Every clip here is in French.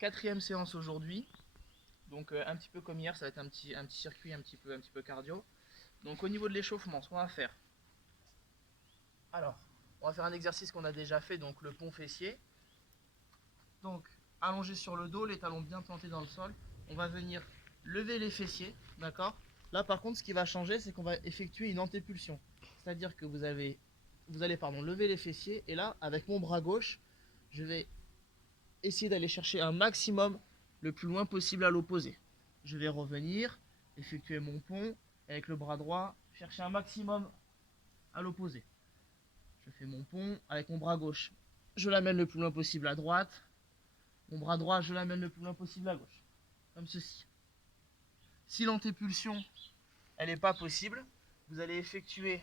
4e séance aujourd'hui. Donc un petit peu comme hier, ça va être un petit circuit un petit peu cardio. Donc au niveau de l'échauffement, ce qu'on va faire. Alors, on va faire un exercice qu'on a déjà fait, donc le pont fessier. Donc allongé sur le dos, les talons bien plantés dans le sol. On va venir lever les fessiers, d'accord? Là par contre, ce qui va changer, c'est qu'on va effectuer une antépulsion. C'est-à-dire que vous allez lever les fessiers, et là, avec mon bras gauche, je vais essayer d'aller chercher un maximum le plus loin possible à l'opposé. Je vais revenir, effectuer mon pont, avec le bras droit, chercher un maximum à l'opposé. Je fais mon pont avec mon bras gauche. Je l'amène le plus loin possible à droite. Mon bras droit, je l'amène le plus loin possible à gauche. Comme ceci. Si l'antépulsion, elle n'est pas possible, vous allez effectuer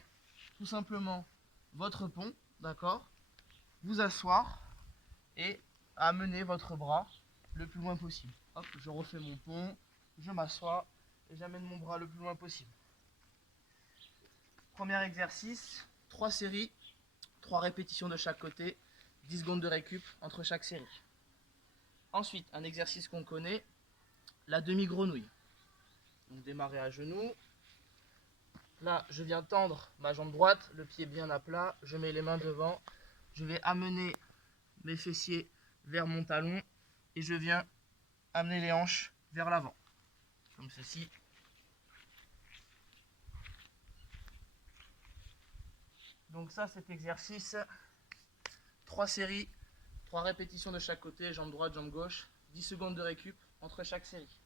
tout simplement votre pont, d'accord? Vous asseoir et amener votre bras le plus loin possible. Hop, je refais mon pont, je m'assois et j'amène mon bras le plus loin possible. Premier exercice, 3 séries, 3 répétitions de chaque côté, 10 secondes de récup entre chaque série. Ensuite, un exercice qu'on connaît, la demi-grenouille. Donc démarrer à genoux. Là, je viens tendre ma jambe droite, le pied bien à plat, je mets les mains devant, je vais amener mes fessiers vers mon talon et je viens amener les hanches vers l'avant, comme ceci. Donc ça, cet exercice, 3 séries, 3 répétitions de chaque côté, jambe droite, jambe gauche, 10 secondes de récup entre chaque série.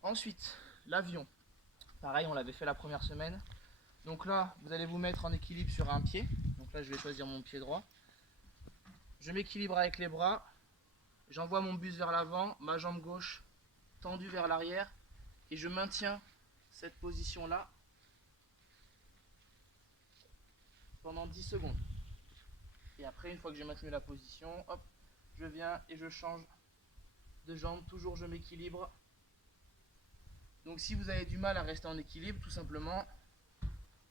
Ensuite, l'avion. Pareil, on l'avait fait la première semaine. Donc là, vous allez vous mettre en équilibre sur un pied. Donc là, je vais choisir mon pied droit. Je m'équilibre avec les bras. J'envoie mon buste vers l'avant, ma jambe gauche tendue vers l'arrière. Et je maintiens cette position-là pendant 10 secondes. Et après, une fois que j'ai maintenu la position, hop, je viens et je change de jambe. Toujours, je m'équilibre. Donc si vous avez du mal à rester en équilibre, tout simplement,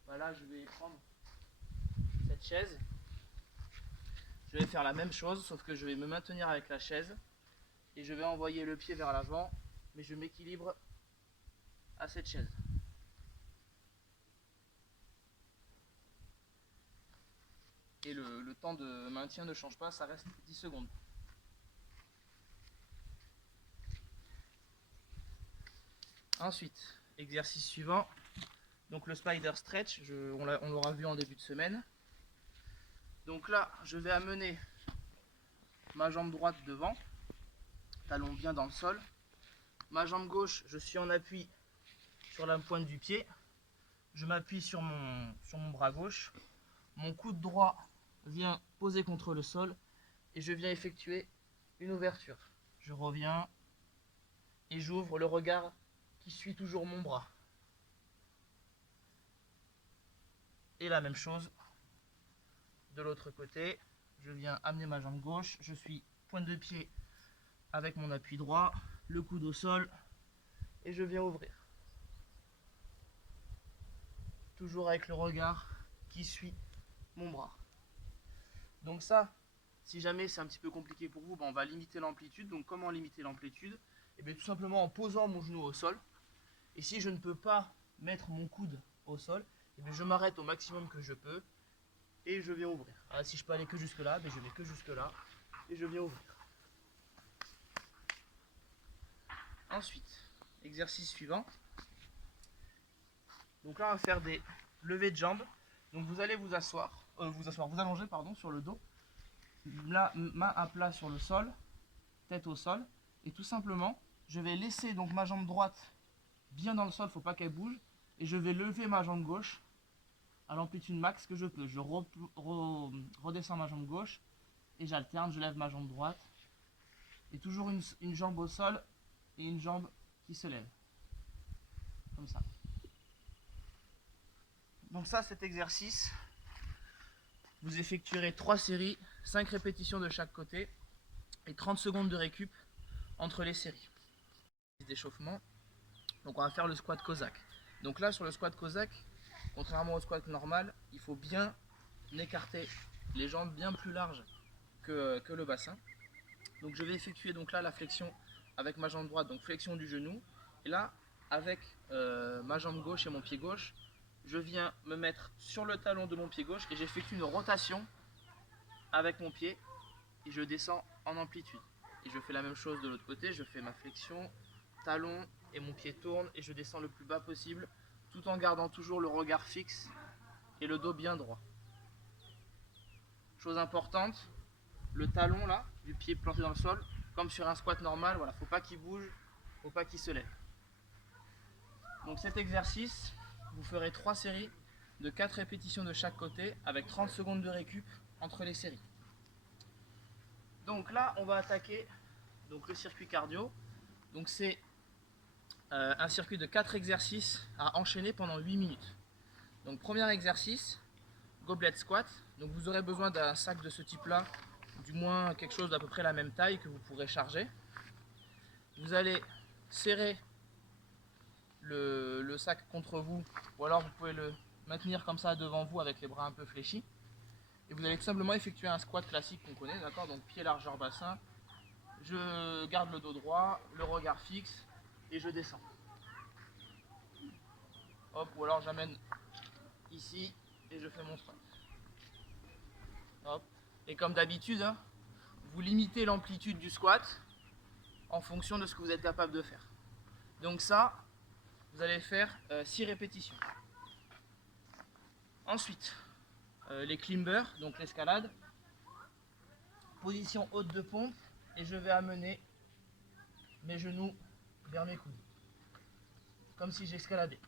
voilà, je vais prendre cette chaise. Je vais faire la même chose, sauf que je vais me maintenir avec la chaise et je vais envoyer le pied vers l'avant, mais je m'équilibre à cette chaise. Et le temps de maintien ne change pas, ça reste 10 secondes. Ensuite, exercice suivant, donc le spider stretch, on l'aura vu en début de semaine. Donc là, je vais amener ma jambe droite devant, talon bien dans le sol. Ma jambe gauche, je suis en appui sur la pointe du pied. Je m'appuie sur mon bras gauche. Mon coude droit vient poser contre le sol et je viens effectuer une ouverture. Je reviens et j'ouvre le regard qui suit toujours mon bras. Et la même chose de l'autre côté. Je viens amener ma jambe gauche. Je suis pointe de pied avec mon appui droit, le coude au sol et je viens ouvrir. Toujours avec le regard qui suit mon bras. Donc ça, si jamais c'est un petit peu compliqué pour vous, on va limiter l'amplitude. Donc comment limiter l'amplitude? Et bien tout simplement en posant mon genou au sol. Et si je ne peux pas mettre mon coude au sol, et bien je m'arrête au maximum que je peux et je viens ouvrir. Alors, si je peux aller que jusque là, je vais que jusque là et je viens ouvrir. Ensuite, exercice suivant. Donc là on va faire des levées de jambes. Donc vous allez vous allonger sur le dos. Là, main à plat sur le sol, tête au sol. Et tout simplement, je vais laisser donc ma jambe droite bien dans le sol, faut pas qu'elle bouge. Et je vais lever ma jambe gauche à l'amplitude max que je peux. Je redescends ma jambe gauche et j'alterne, je lève ma jambe droite. Et toujours une jambe au sol et une jambe qui se lève. Comme ça. Donc ça, cet exercice, vous effectuerez 3 séries, 5 répétitions de chaque côté et 30 secondes de récup entre les séries. D'échauffement. Donc on va faire le squat cosaque. Donc là sur le squat cosaque, contrairement au squat normal, il faut bien écarter les jambes bien plus larges que le bassin. Donc je vais effectuer donc là la flexion avec ma jambe droite, donc flexion du genou. Et là, avec ma jambe gauche et mon pied gauche, je viens me mettre sur le talon de mon pied gauche et j'effectue une rotation avec mon pied et je descends en amplitude. Et je fais la même chose de l'autre côté, je fais ma flexion, talon et mon pied tourne et je descends le plus bas possible tout en gardant toujours le regard fixe et le dos bien droit. Chose importante, le talon là, du pied planté dans le sol, comme sur un squat normal, voilà, faut pas qu'il bouge, faut pas qu'il se lève. Donc cet exercice, vous ferez 3 séries de 4 répétitions de chaque côté avec 30 secondes de récup entre les séries. Donc là, on va attaquer donc, le circuit cardio. Donc c'est un circuit de 4 exercices à enchaîner pendant 8 minutes. Donc premier exercice, goblet squat. Donc vous aurez besoin d'un sac de ce type-là, du moins quelque chose d'à peu près la même taille que vous pourrez charger. Vous allez serrer le sac contre vous, ou alors vous pouvez le maintenir comme ça devant vous avec les bras un peu fléchis. Et vous allez tout simplement effectuer un squat classique qu'on connaît, d'accord? Donc pied largeur bassin, je garde le dos droit, le regard fixe et je descends. Hop, ou alors j'amène ici et je fais mon squat. Hop. Et comme d'habitude, hein, vous limitez l'amplitude du squat en fonction de ce que vous êtes capable de faire. Donc ça, vous allez faire 6 répétitions. Ensuite, les climbers, donc l'escalade, position haute de pompe, et je vais amener mes genoux vers mes coudes, comme si j'escaladais.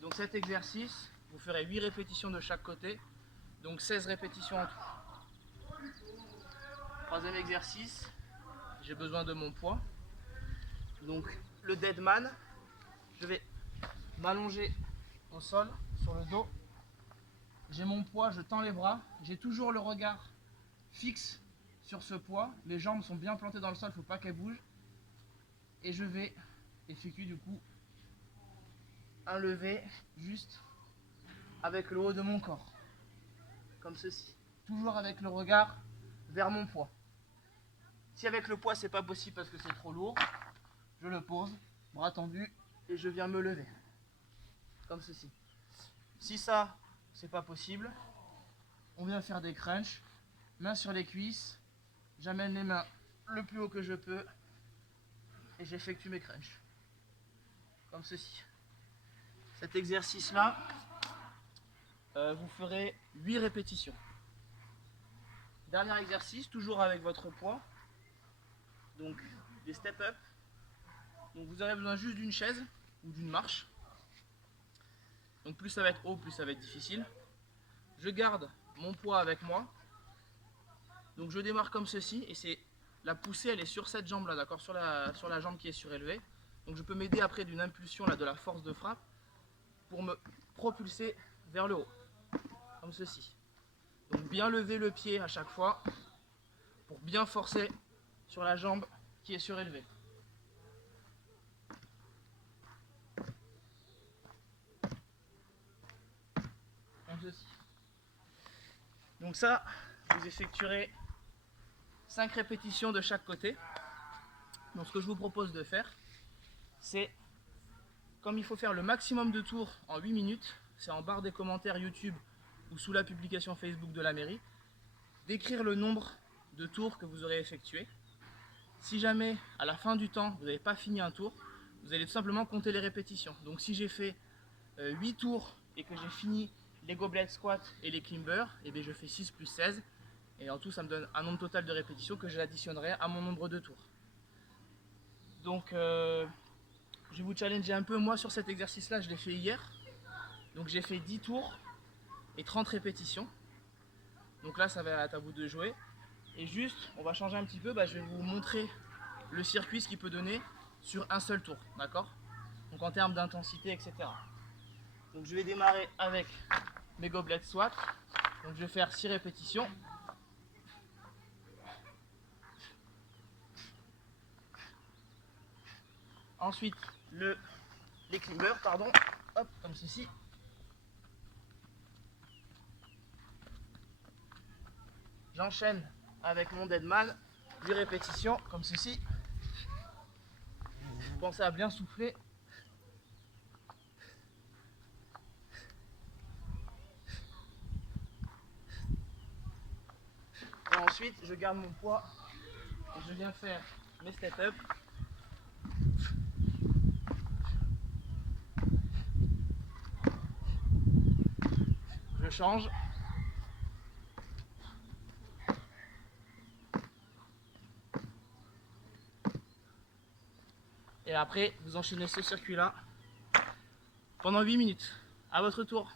Donc cet exercice, vous ferez 8 répétitions de chaque côté, donc 16 répétitions en tout. Troisième exercice, j'ai besoin de mon poids. Donc le deadman, je vais m'allonger au sol, sur le dos. J'ai mon poids, je tends les bras, j'ai toujours le regard fixe sur ce poids. Les jambes sont bien plantées dans le sol, il ne faut pas qu'elles bougent. Et je vais effectuer du coup un lever juste avec le haut de mon corps, comme ceci. Toujours avec le regard vers mon poids. Si avec le poids c'est pas possible parce que c'est trop lourd, je le pose, bras tendus, et je viens me lever, comme ceci. Si ça c'est pas possible, on vient faire des crunchs, mains sur les cuisses, j'amène les mains le plus haut que je peux et j'effectue mes crunchs, comme ceci. Cet exercice là, vous ferez 8 répétitions. Dernier exercice, toujours avec votre poids, donc des step up. Donc vous aurez besoin juste d'une chaise ou d'une marche. Donc plus ça va être haut, plus ça va être difficile. Je garde mon poids avec moi. Donc je démarre comme ceci et c'est la poussée, elle est sur cette jambe là, d'accord, sur la jambe qui est surélevée. Donc je peux m'aider après d'une impulsion là, de la force de frappe pour me propulser vers le haut, comme ceci. Donc bien lever le pied à chaque fois pour bien forcer sur la jambe qui est surélevée. Comme ceci. Donc ça, vous effectuerez 5 répétitions de chaque côté. Donc ce que je vous propose de faire, c'est, comme il faut faire le maximum de tours en 8 minutes, c'est en barre des commentaires YouTube ou sous la publication Facebook de la mairie, d'écrire le nombre de tours que vous aurez effectués. Si jamais, à la fin du temps, vous n'avez pas fini un tour, vous allez tout simplement compter les répétitions. Donc si j'ai fait 8 tours et que j'ai fini les goblet squats et les climbers, et bien je fais 6 plus 16. Et en tout, ça me donne un nombre total de répétitions que j'additionnerai à mon nombre de tours. Donc, je vais vous challenger un peu. Moi, sur cet exercice-là, je l'ai fait hier. Donc, j'ai fait 10 tours et 30 répétitions. Donc là, ça va être à vous de jouer. Et juste, on va changer un petit peu. Je vais vous montrer le circuit, ce qu'il peut donner sur un seul tour. D'accord? Donc, en termes d'intensité, etc. Donc, je vais démarrer avec mes gobelets squats. Donc, je vais faire 6 répétitions. Ensuite, les climbers, pardon, hop, comme ceci. J'enchaîne avec mon deadman, 8 répétitions comme ceci. Pensez à bien souffler. Et ensuite, je garde mon poids et je viens faire mes step-up. Je change. Et après, vous enchaînez ce circuit-là pendant 8 minutes. À votre tour.